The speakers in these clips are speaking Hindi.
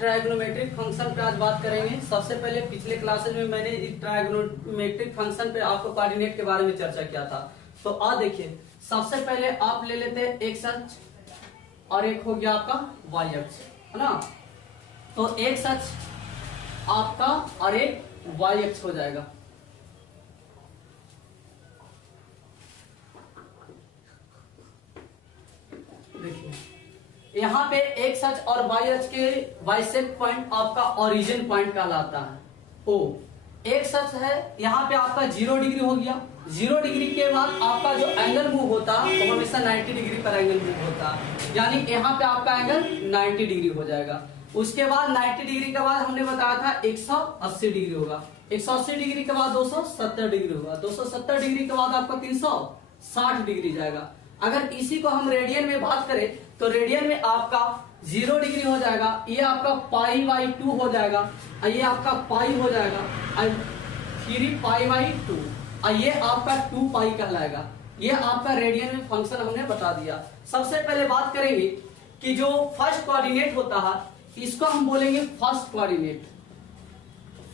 ट्रायगोनोमेट्रिक फंक्शन पे आज बात करेंगे। सबसे पहले पिछले क्लासेज में मैंने इस ट्रायगोनोमेट्रिक फंक्शन पे आपको कोऑर्डिनेट के बारे में चर्चा किया था। तो आज देखिए, सबसे पहले आप ले लेते हैं एक्स अक्ष और एक हो गया आपका वाई अक्ष, है ना। तो एक्स अक्ष आपका और एक वाई अक्ष हो जाएगा। देखिए यहाँ पे एक्स अक्ष और वाई अक्ष के बाइसेक्ट पॉइंट आपका ओरिजिन पॉइंट कहलाता है। ओ एक्स अक्ष है, यहाँ पे आपका 0 डिग्री हो गया। 0 डिग्री के बाद आपका जो एंगल मूव होता है वो हमेशा 90 डिग्री पर एंगल मूव होता है, यानी यहाँ पे आपका एंगल 90 डिग्री हो जाएगा। उसके बाद 90 डिग्री के बाद हमने बताया था 180 डिग्री होगा। 180 डिग्री के बाद 270 डिग्री होगा। 270 डिग्री के बाद आपका 360 डिग्री जाएगा। अगर इसी को हम रेडियन में बात करें तो रेडियन में आपका 0 डिग्री हो जाएगा, ये आपका π/2 हो जाएगा, ये आपका पाई हो जाएगा, 3π/2, और ये आपका 2π कहलाएगा। ये आपका रेडियन में फंक्शन हमने बता दिया। सबसे पहले बात करेंगे कि जो फर्स्ट कोऑर्डिनेट होता है इसको हम बोलेंगे फर्स्ट कोऑर्डिनेट।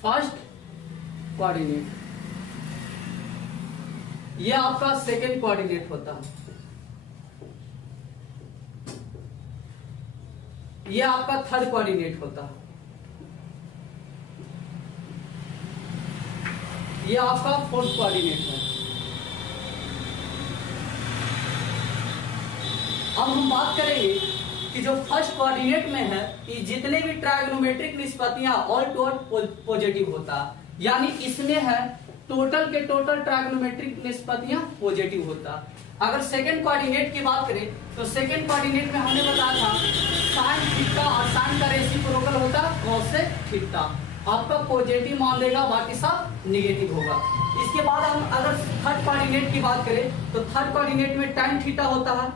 फर्स्ट कोऑर्डिनेट ये आपका सेकेंड कोऑर्डिनेट होता है, ये आपका थर्ड कोऑर्डिनेट होता है, ये आपका फोर्थ कोऑर्डिनेट है। अब हम बात करेंगे कि जो फर्स्ट कोऑर्डिनेट में है ये जितने भी trigonometric निष्पत्तियां all to all positive होता है, यानी इसमें है टोटल के टोटल ट्रायगोनोमेट्रिक निष्पत्तियां पॉजिटिव होता है। अगर सेकंड कोऑर्डिनेट की बात करें तो सेकंड कोऑर्डिनेट में हमने बताया था साइन थीटा और साइन का रेसिप्रोकल होता है कॉसेक थीटा। आपका पॉजिटिव मान देगा, बाकी सब निगेटिव होगा। इसके बाद हम अगर थर्ड कोऑर्डिनेट की बात करें तो थर्ड कोऑर्डिनेट में tan थीटा होता है,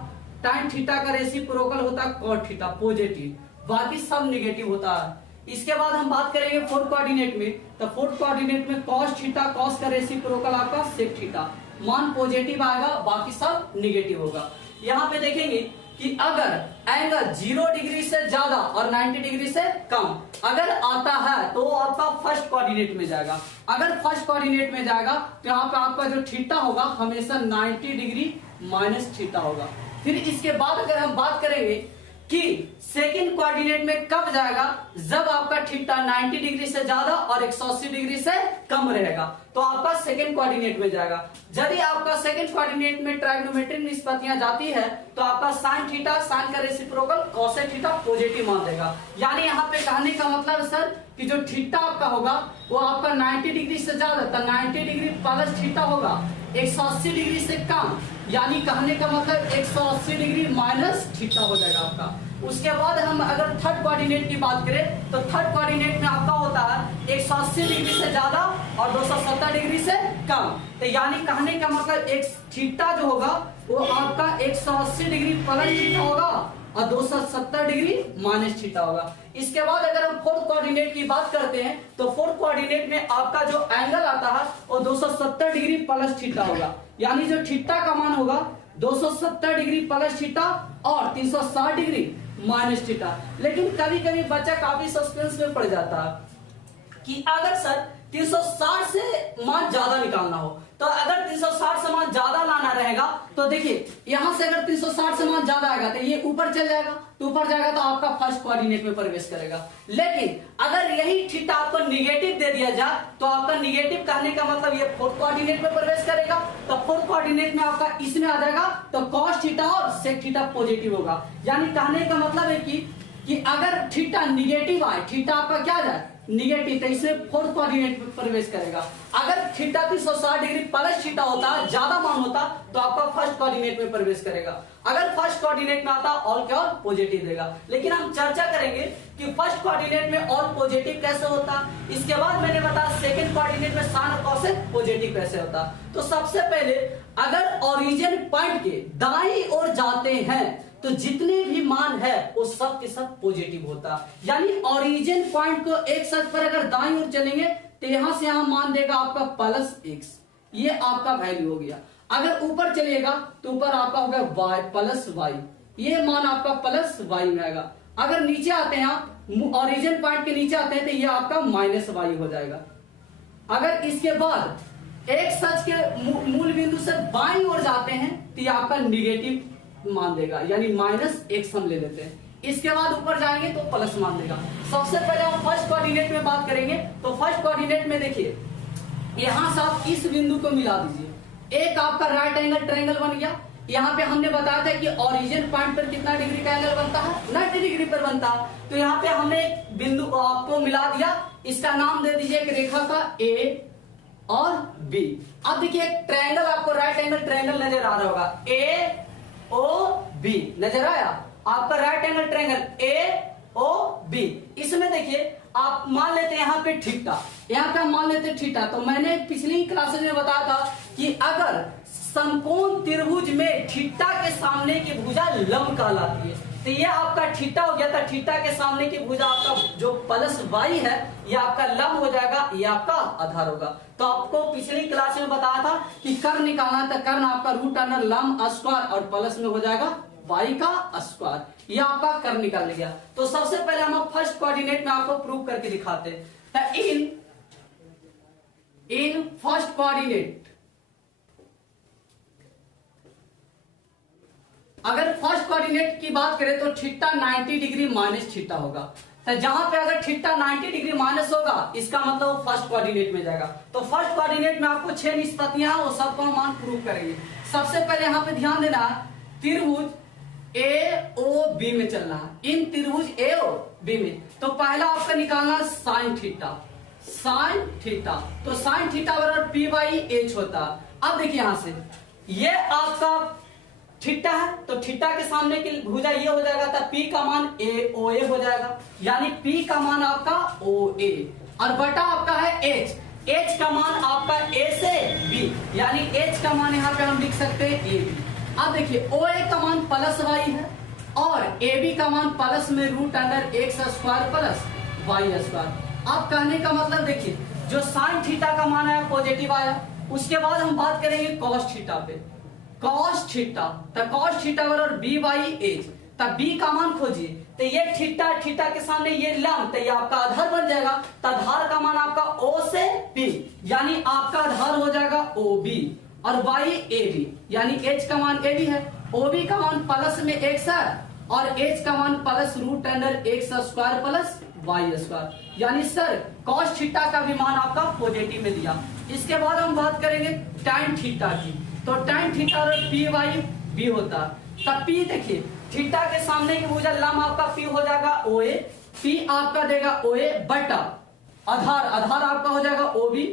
tan थीटा का रेसिप्रोकल होता है cot थीटा पॉजिटिव, बाकी सब निगेटिव होता है। इसके बाद हम बात करेंगे फोर्थ कोऑर्डिनेट में, तो फोर्थ कोऑर्डिनेट में cos थीटा, cos का रेसिप्रोकल आपका sec थीटा, मान पॉजिटिव आएगा, बाकी सब निगेटिव होगा। यहाँ पे देखेंगे कि अगर एंगल 0 डिग्री से ज्यादा और 90 डिग्री से कम अगर आता है तो आपका फर्स्ट कोऑर्डिनेट में जाएगा। अगर फर्स्ट कोऑर्डिनेट में जाएगा तो यहाँ पे आपका जो थीटा होगा हमेशा 90 डिग्री माइनस थीटा होगा। फिर इसके बाद अगर हम बात करेंगे कि सेकंड कोऑर्डिनेट में कब जाएगा, जब आपका थीटा 90 डिग्री से ज्यादा और 180 डिग्री से कम रहेगा तो आपका सेकंड कोऑर्डिनेट में जाएगा। यदि आपका सेकंड कोऑर्डिनेट में ट्रायगोनोमेट्रिक निष्पत्तियां जाती है तो आपका साइन थीटा, साइन का रेसिप्रोकल कॉसेक थीटा पॉजिटिव मान देगा। यानी यहाँ पे कहने का मतलब सर कि जो थीटा आपका होगा वो आपका 90 डिग्री से ज्यादा तो 90 डिग्री प्लस थीटा होगा, 180 डिग्री से कम यानी कहने का मतलब 180 डिग्री माइनस थीटा हो जाएगा आपका। उसके बाद हम अगर थर्ड कोऑर्डिनेट की बात करें तो थर्ड कोऑर्डिनेट में आपका होता है 180 डिग्री से ज्यादा और 270 डिग्री से कम, तो यानी कहने का मतलब एक थीटा जो होगा वो आपका 180 डिग्री प्लस थीटा होगा और 270 डिग्री माइनस थीटा होगा। इसके बाद अगर हम फोर्थ कोऑर्डिनेट की बात करते हैं तो फोर्थ कोऑर्डिनेट में आपका जो एंगल आता है वो 270 डिग्री प्लस थीटा होगा, यानी जो थीटा का मान होगा 270 डिग्री प्लस थीटा और 360 डिग्री माइनस थीटा। लेकिन कभी कभी बच्चा काफी सस्पेंस में पड़ जाता है कि अगर सर 360 से मान ज्यादा निकालना हो, तो अगर 360 से मान ज्यादा लाना रहेगा तो देखिए यहां से अगर 360 से मान ज्यादा आएगा तो ये ऊपर चल जाएगा, तो ऊपर जाएगा तो आपका फर्स्ट कोऑर्डिनेट में प्रवेश करेगा। लेकिन अगर यही थीटा आपको निगेटिव दे दिया जाए तो आपका निगेटिव कहने का मतलब ये फोर्थ कोऑर्डिनेट में प्रवेश करेगा, तो फोर्थ कोऑर्डिनेट में आपका इसमें आ जाएगा तो cos थीटा और sec थीटा पॉजिटिव होगा। यानी कहने का मतलब है कि अगर थीटा निगेटिव आए, थीटा आपका क्या जाए निगेटिव, तो इसमें फोर्थ कोऑर्डिनेट में प्रवेश करेगा। अगर थीटा 360 डिग्री प्लस थीटा होता, ज्यादा मान होता तो आपका फर्स्ट कोऑर्डिनेट में प्रवेश करेगा। अगर फर्स्ट कोऑर्डिनेट में आता ऑल के ऑल पॉजिटिव देगा। लेकिन हम चर्चा करेंगे कि फर्स्ट कोऑर्डिनेट में ऑल पॉजिटिव कैसे होता, इसके बाद मैंने बताया सेकंड कोऑर्डिनेट में साइन और कॉसेक पॉजिटिव कैसे होता। तो सबसे पहले अगर ओरिजिन पॉइंट के दाईं ओर जाते हैं तो जितने भी मान है वो सब के सब पॉजिटिव होता, यानी ओरिजिन पॉइंट को एक्स अक्ष पर अगर दाईं ओर चलेंगे तो यहां से यहां मान देगा आपका प्लस एक्स, ये आपका वैल्यू हो गया। अगर ऊपर चलिएगा तो ऊपर आपका होगा वाई प्लस वाई, ये मान आपका प्लस वाई में आएगा। अगर नीचे आते हैं आप ओरिजिन पॉइंट के नीचे आते हैं तो ये आपका माइनस वाई हो जाएगा। अगर इसके बाद एक सच के मूल बिंदु से बाईं ओर जाते हैं तो ये आपका निगेटिव मान देगा, यानी माइनस एक्स हम ले लेते हैं। इसके बाद ऊपर जाएंगे तो प्लस मान देगा। सबसे पहले हम फर्स्ट कोऑर्डिनेट में बात करेंगे। तो फर्स्ट कोऑर्डिनेट में देखिए, यहां से आप इस बिंदु को मिला दीजिए, एक आपका राइट एंगल ट्रायंगल बन गया। यहाँ पे हमने बताया था कि ओरिजिन पॉइंट पर कितना डिग्री का एंगल बनता है, 90 डिग्री पर बनता है। तो यहाँ पे हमने एक बिंदु आपको मिला दिया, इसका नाम दे दीजिए एक रेखा का ए और बी। अब देखिए एक ट्रायंगल आपको राइट एंगल ट्रायंगल नजर आ रहा होगा, ए ओ बी नजर आया आपका right angle triangle A O B. इसमें देखिए आप मान लेते हैं यहाँ पे थीटा, यहाँ पे हम मान लेते हैं थीटा। तो मैंने पिछली क्लासेस में बताया था कि अगर समकोण त्रिभुज में थीटा के सामने की भुजा लंब कहलाती है, तो ये आपका थीटा हो गया था। थीटा के सामने की भुजा आपका जो प्लस वाई है ये आपका लंब हो जाएगा, ये आपका आधार होगा। तो आपको पिछली क्लास में बताया था कि कर्ण निकालना था, कर्ण आपका रूट अंडर लंब स्क्वायर और प्लस में हो जाएगा वाई का स्क्वायर, ये आपका कर्ण निकाल गया। तो सबसे पहले हम फर्स्ट कोऑर्डिनेट में आपको प्रूव करके दिखाते हैं। इन फर्स्ट कोऑर्डिनेट, अगर फर्स्ट कोऑर्डिनेट की बात करें तो थीटा 90 डिग्री माइनस थीटा होगा। तो जहां पे अगर थीटा 90 डिग्री माइनस होगा इसका मतलब फर्स्ट कोऑर्डिनेट में जाएगा। तो फर्स्ट कोऑर्डिनेट में आपको 6 निष्पत्तियां वो सबका मान प्रूव करेंगे। सबसे पहले यहाँ पे ध्यान देना, त्रिभुज ए ओ बी में चलना है। इन त्रिभुज ए ओ बी में तो पहला आपका निकालना साइन थीटा, साइन थीटा। तो साइन थीटा बराबर पी बाई एच होता है। अब देखिए यहां से ये आपका थीटा है, तो थीटा के सामने की भुजा ये हो जाएगा, तो पी का मान ए ओ ए हो जाएगा, यानी पी का मान आपका ओ ए और बटा आपका है एच। एच का मान आपका ए से बी, यानी एच का मान यहाँ पे हम लिख सकते हैं ए बी। अब देखिए ओ ए का मान प्लस वाई है और ए बी का मान प्लस में root under x square plus y square. अब कहने का मतलब देखिए जो साइन थीटा का मान आया पॉजिटिव आया। उसके बाद हम बात करेंगे कॉस थीटा पे। कॉस थीटा, तो कॉस थीटा बराबर बी बाई एच। तब बी का मान खोजिए, तो ये थीटा, थीटा के सामने ये लंब, तो ये आपका आधार बन जाएगा। तो आधार का मान आपका ओ से पी, यानी आपका आधार हो जाएगा ओ बी और बाई ए बी, यानी एच का मान ए बी है, ओ बी का मान प्लस में एक्स है और एच का मान plus root under x square plus y square, यानी सर कॉस थीटा का भी मान आपका पॉजिटिव में दिया। इसके बाद हम बात करेंगे टाइन थीटा की। तो टाइन थीटा और पी बाई बी होता है। तब पी देखिए थीटा के सामने की भुजा लंब आपका पी हो जाएगा ओ ए, पी आपका देगा ओ ए बटा आधार, आधार आपका हो जाएगा ओ बी।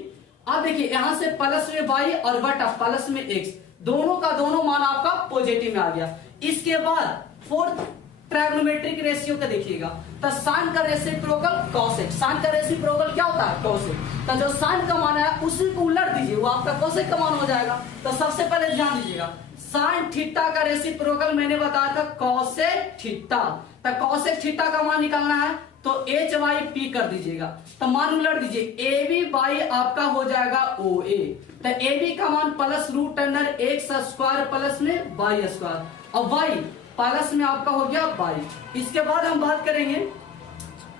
अब देखिए यहां से प्लस में वाई और बटा प्लस में एक्स, दोनों का दोनों मान आपका पॉजिटिव में आ गया। इसके बाद फोर्थ ट्रायगोनोमेट्रिक रेशियो का देखिएगा, तो साइन का रेसिप्रोकल कॉसेक। साइन का रेसिप्रोकल क्या होता है? कॉसेक। तो जो साइन का मान है उसी को उलट दीजिए, वो आपका कॉसेक का मान हो जाएगा। तो सबसे पहले ध्यान दीजिएगा, साइन थीटा का रेसिप्रोकल मैंने बताया था कॉसेक थीटा। तो कॉसेक थीटा का मान निकालना है तो एच वाई पी कर दीजिएगा, तो मान उलट दीजिए, ए बी बाई आपका हो जाएगा ओ ए। तो ए बी का मान plus root under x square plus में वाई स्क्वायर और वाई प्लस में आपका हो गया बाई। इसके बाद हम बात करेंगे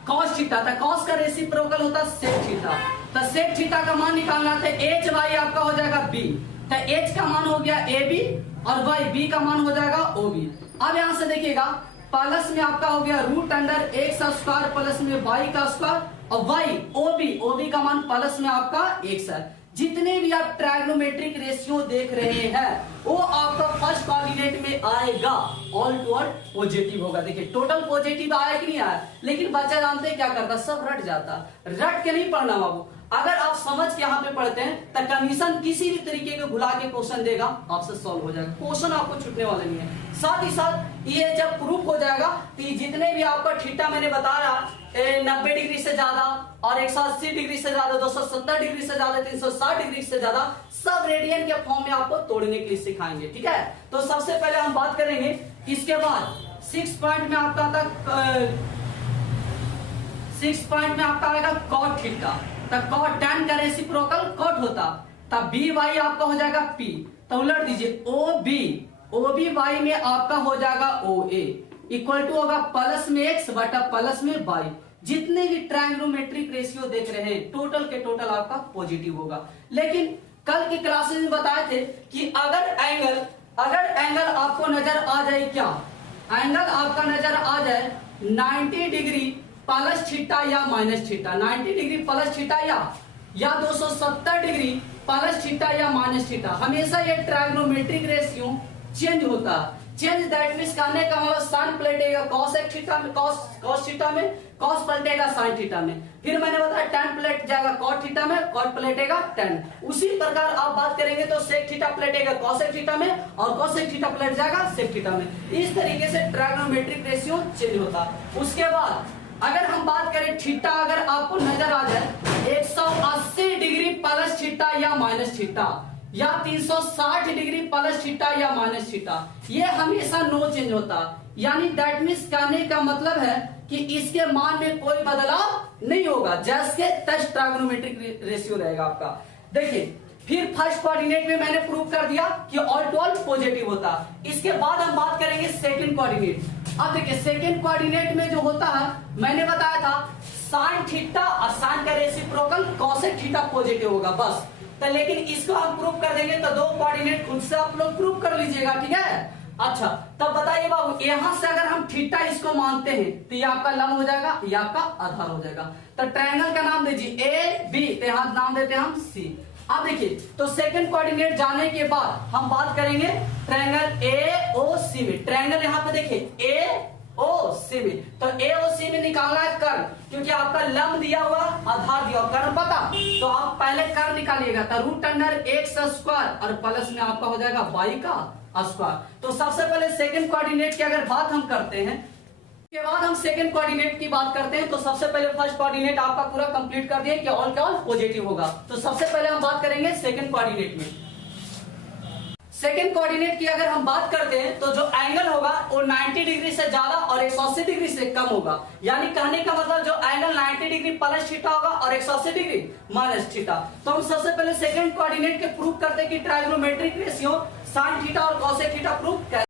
कॉस थीटा। तो कॉस का रेसिप्रोकल होता है सेक थीटा। तो सेक थीटा का मान निकालना था एच वाई आपका हो जाएगा बी। तो एच का मान हो गया ए बी और वाई बी का मान हो जाएगा ओ बी। अब यहां से देखिएगा प्लस में आपका हो गया root under x square plus में वाई का स्क्वायर और वाई ओ बी का मान प्लस में आपका एक्स है। जितने भी आप ट्रायगोनोमेट्रिक रेशियो देख रहे हैं वो आपका फर्स्ट कोऑर्डिनेट में आएगा, ऑल टू ऑल पॉजिटिव होगा। देखिए टोटल पॉजिटिव आया कि नहीं आया, लेकिन बच्चा जानते हैं क्या करता, सब रट जाता। रट के नहीं पढ़ना बाबू, अगर आप समझ के यहाँ पे पढ़ते हैं तो कंडीशन किसी भी तरीके के भुला के क्वेश्चन देगा आपसे सॉल्व हो जाएगा, क्वेश्चन आपको छूटने वाला नहीं है। साथ ही साथ ये जब प्रूफ हो जाएगा तो जितने भी आपका थीटा मैंने बताया 90 डिग्री से ज्यादा और 180 डिग्री से ज्यादा, 270 डिग्री से ज्यादा, 360 डिग्री से ज्यादा, सब रेडियन के फॉर्म में आपको तोड़ने के लिए सिखाएंगे। ठीक है, तो सबसे पहले हम बात करेंगे। इसके बाद 6 पॉइंट में आपका आता 6 पॉइंट में आपका आएगा कॉट थीटा। तो कॉट tan का रेसिप्रोकल कॉट होता, तब बी वाई आपका हो जाएगा पी। तो उलट दीजिए ओ बी वाई में आपका हो जाएगा ओ ए इक्वल टू होगा प्लस में एक्स बटा प्लस में वाई। जितने भी ट्रायंगोमेट्रिक रेशियो देख रहे हैं टोटल के टोटल आपका पॉजिटिव होगा। लेकिन कल की क्लासेस में बताए थे कि अगर एंगल आपको नजर आ जाए, क्या एंगल आपका नजर आ जाए 90 डिग्री प्लस थीटा या minus theta, 90 degree plus theta या 270 डिग्री प्लस थीटा या माइनस थीटा, हमेशा ये ट्रायगोनोमेट्रिक रेशियो चेंज होता है। चेंज दैट मींस कहने का मतलब साइन पलटेगा कॉस एक थीटा में, कॉस थीटा में, कॉस पलटेगा साइन थीटा में, फिर मैंने बताया tan पलट जाएगा कॉट थीटा में, कॉट पलटेगा tan। उसी प्रकार आप बात करेंगे तो सेक थीटा पलटेगा कॉसेक थीटा में और कॉसेक थीटा पलट जाएगा सेक थीटा में। इस तरीके से ट्रायगोनोमेट्रिक रेशियो चेंज होता है। उसके बाद अगर हम बात करें थीटा, अगर आपको नजर आ जाए 180 डिग्री प्लस थीटा या माइनस थीटा या 360 डिग्री प्लस थीटा या माइनस थीटा, ये हमेशा नो चेंज होता। यानी दैट मींस कहने का मतलब है कि इसके मान में कोई बदलाव नहीं होगा, जैसे तैसे ट्रायगोनोमेट्रिक रेशियो रहेगा आपका। देखिए फिर फर्स्ट कोऑर्डिनेट में मैंने प्रूव कर दिया कि ऑल टू ऑल पॉजिटिव होता। इसके बाद हम बात करेंगे सेकंड कोऑर्डिनेट। अब देखिए सेकंड कोऑर्डिनेट में जो होता है मैंने बताया था साइन थीटा और साइन का रेसिप्रोकल कॉसेक थीटा पॉजिटिव होगा बस। तो लेकिन इसको हम प्रूव कर देंगे तो दो कोऑर्डिनेट खुद से आप लोग प्रूव कर लीजिएगा, ठीक है। अच्छा तब बताइए बाबू, यहां से अगर हम थीटा इसको मानते हैं तो ये आपका लंब हो जाएगा, ये आपका आधार हो जाएगा। तो ट्रायंगल का नाम दीजिए ए बी, तो यहां नाम देते हैं हम सी। अब देखिए तो सेकंड कोऑर्डिनेट जाने के बाद हम बात करेंगे ट्रायंगल ए ओ सी में। ट्रायंगल यहाँ पे देखिए ए ओ सी में, तो ए ओ सी में निकालना है कर्व, क्योंकि आपका लंब दिया हुआ आधार दिया हुआ, कर्व पता तो आप पहले कर्व निकालिएगा। तो रूट अंडर एक्स स्क्वायर और प्लस में आपका हो जाएगा वाई का स्क्वायर। तो सबसे पहले सेकंड कोऑर्डिनेट की अगर बात हम करते हैं, के बाद हम सेकंड कोऑर्डिनेट की बात करते हैं। तो सबसे पहले फर्स्ट कोऑर्डिनेट आपका पूरा कंप्लीट कर दिया कि ऑल का ऑल पॉजिटिव होगा। तो सबसे पहले हम बात करेंगे सेकंड कोऑर्डिनेट में। सेकंड कोऑर्डिनेट की अगर हम बात करते हैं तो जो एंगल होगा वो 90 डिग्री से ज्यादा और 180 डिग्री से कम होगा। यानी कहने का मतलब जो एंगल 90 डिग्री प्लस थीटा होगा और 180 डिग्री माइनस थीटा। तो हम सबसे पहले सेकंड कोऑर्डिनेट के प्रूव करते हैं कि ट्रायगोनोमेट्रिक रेशियो साइन थीटा और कॉसेक थीटा प्रूव